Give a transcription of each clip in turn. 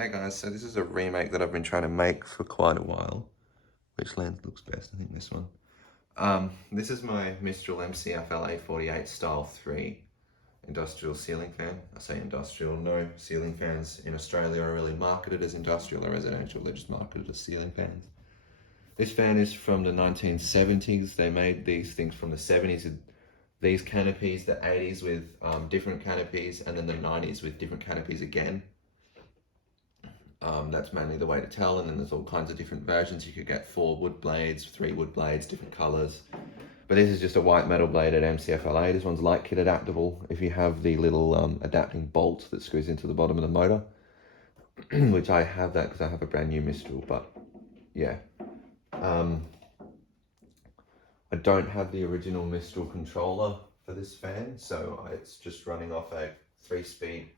Hey guys, so this is a remake that I've been trying to make for quite a while. Which lens looks best? I think this one. This is my Mistral MCFLA 48 Style 3 industrial ceiling fan. I say industrial, no ceiling fans in Australia are really marketed as industrial or residential, they're just marketed as ceiling fans. This fan is from the 1970s. They made these things from the 70s with these canopies, the 80s with different canopies, and then the 90s with different canopies again. That's mainly the way to tell, and then there's all kinds of different versions. You could get 4 wood blades, 3 wood blades, different colors. But this is just a white metal bladed MCFLA. This one's light kit adaptable. If you have the little adapting bolt that screws into the bottom of the motor, which I have that because I have a brand new Mistral, but yeah. I don't have the original Mistral controller for this fan, so it's just running off a 3-speed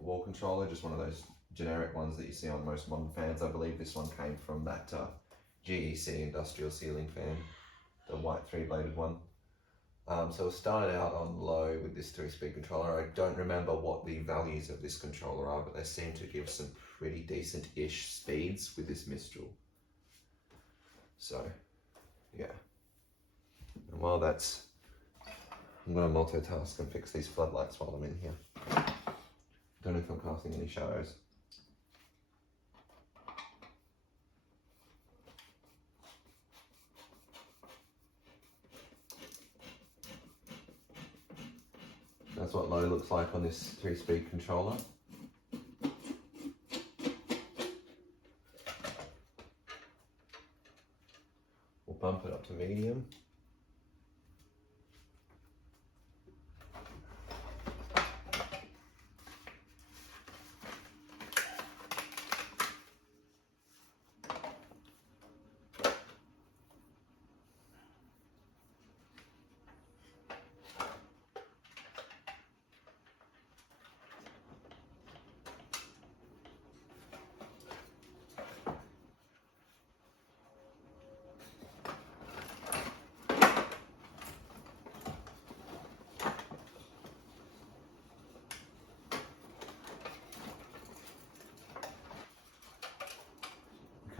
wall controller, just one of those generic ones that you see on most modern fans. I believe this one came from that GEC industrial ceiling fan, the white 3-bladed one. So we'll start out on low with this 3-speed controller. I don't remember what the values of this controller are, but they seem to give some pretty decent-ish speeds with this Mistral. So, yeah. And while that's, I'm going to multitask and fix these floodlights while I'm in here. Don't know if I'm casting any shadows. That's what low looks like on this 3-speed controller. We'll bump it up to medium.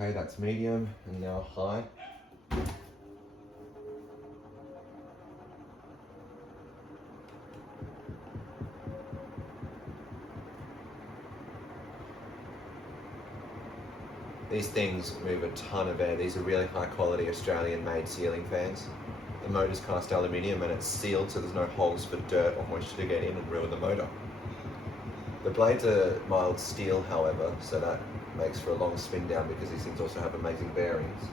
Okay, that's medium, and now high. These things move a ton of air. These are really high quality Australian made ceiling fans. The motor's cast aluminium and it's sealed so there's no holes for dirt or moisture to get in and ruin the motor. The blades are mild steel, however, so that makes for a long spin down because these things also have amazing bearings.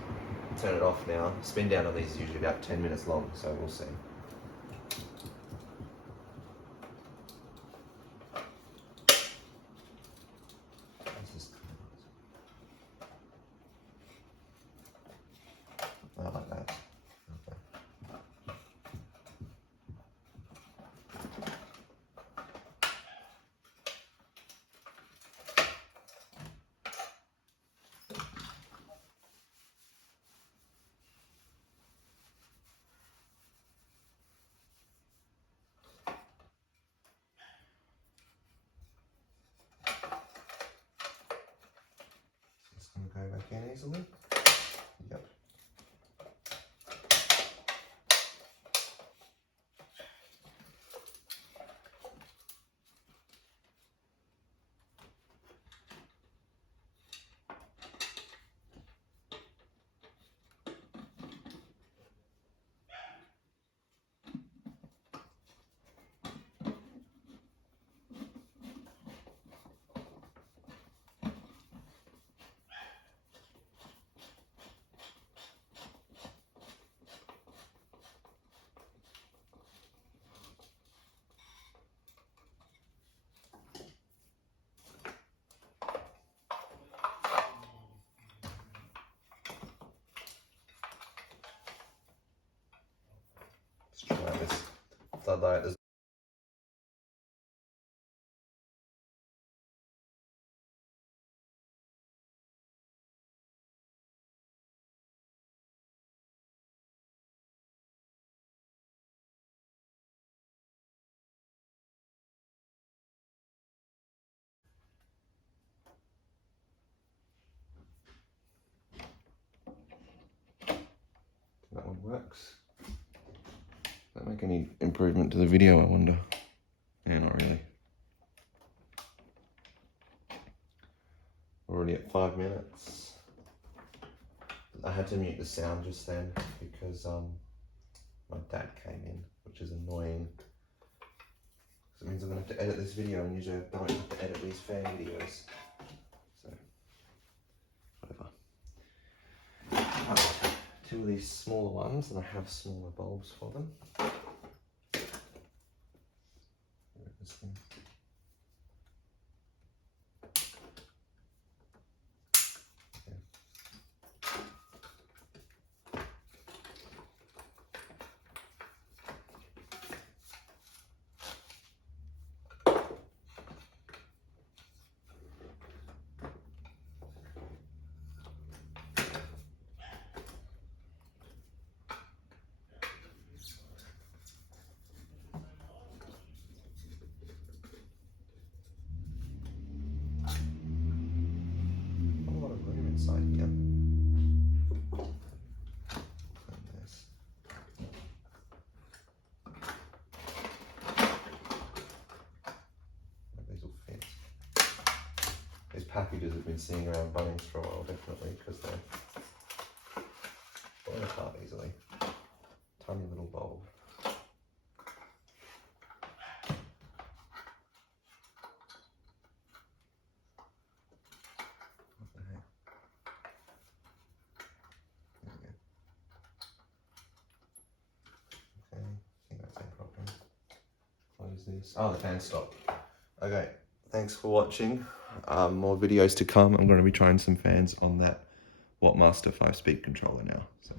Turn it off now. Spin down on these is usually about 10 minutes long, so we'll see. I like that. Okay. Just gonna go back in easily. Yep. Let's try this floodlight. works. Does that make any improvement to the video, I wonder? Yeah, not really. Already at 5 minutes. I had to mute the sound just then because my dad came in, which is annoying. So it means I'm gonna have to edit this video, and usually I don't have to edit these fan videos. So, whatever. Right, 2 of these smaller ones, and I have smaller bulbs for them. Where is this thing? Inside here. And this. These will fit. These packages have been sitting around Bunnings for a while, definitely, because they're falling apart easily. Tiny little bulb. This. Oh, the fan stopped. Okay, thanks for watching. More videos to come. I'm going to be trying some fans on that Wattmaster 5-speed controller now. So.